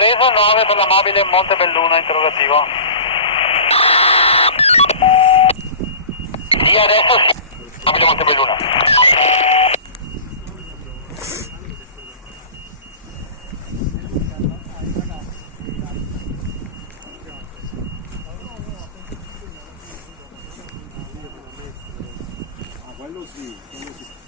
preso 9 per la mobile Montebelluna, interrogativo. Sì, adesso sì, mobile Montebelluna. Quello sì, quello sì.